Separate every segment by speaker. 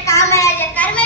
Speaker 1: काम है कर में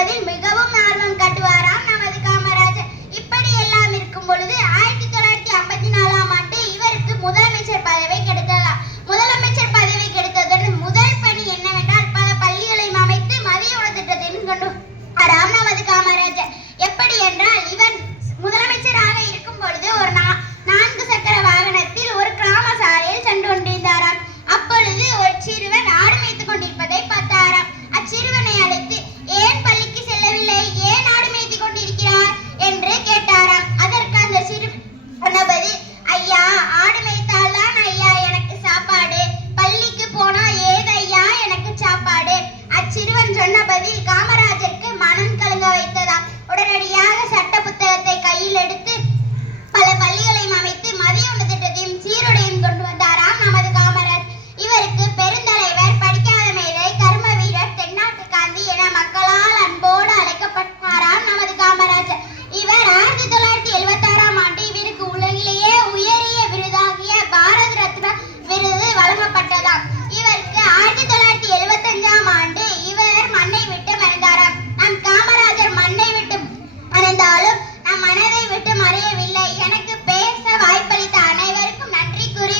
Speaker 1: என்பதில் மிகவும் ஆர்வம் காட்டுவாராம் நமது காமராஜர். இப்படி எல்லாம் இருக்கும் பொழுது ஆயிரத்தி தொள்ளாயிரத்தி ஐம்பத்தி நாலாம் ஆண்டு இவருக்கு முதலமைச்சர் பதவி கிடைத்ததா முதலமைச்சர் பதவி கிடைத்ததுடன் முதல் பணி என்னவென்றால் பல பள்ளிகளையும் அமைத்து மதிய உணவு திட்டத்தையும் கொண்டு வராம் நமது காமராஜர். எப்படி என்றால் இவர் முதலமைச்சராக இருக்கும் பொழுது ஒரு பதில் காமராஜருக்கு மனம் கலங்க வைத்ததாம். உடனடியாக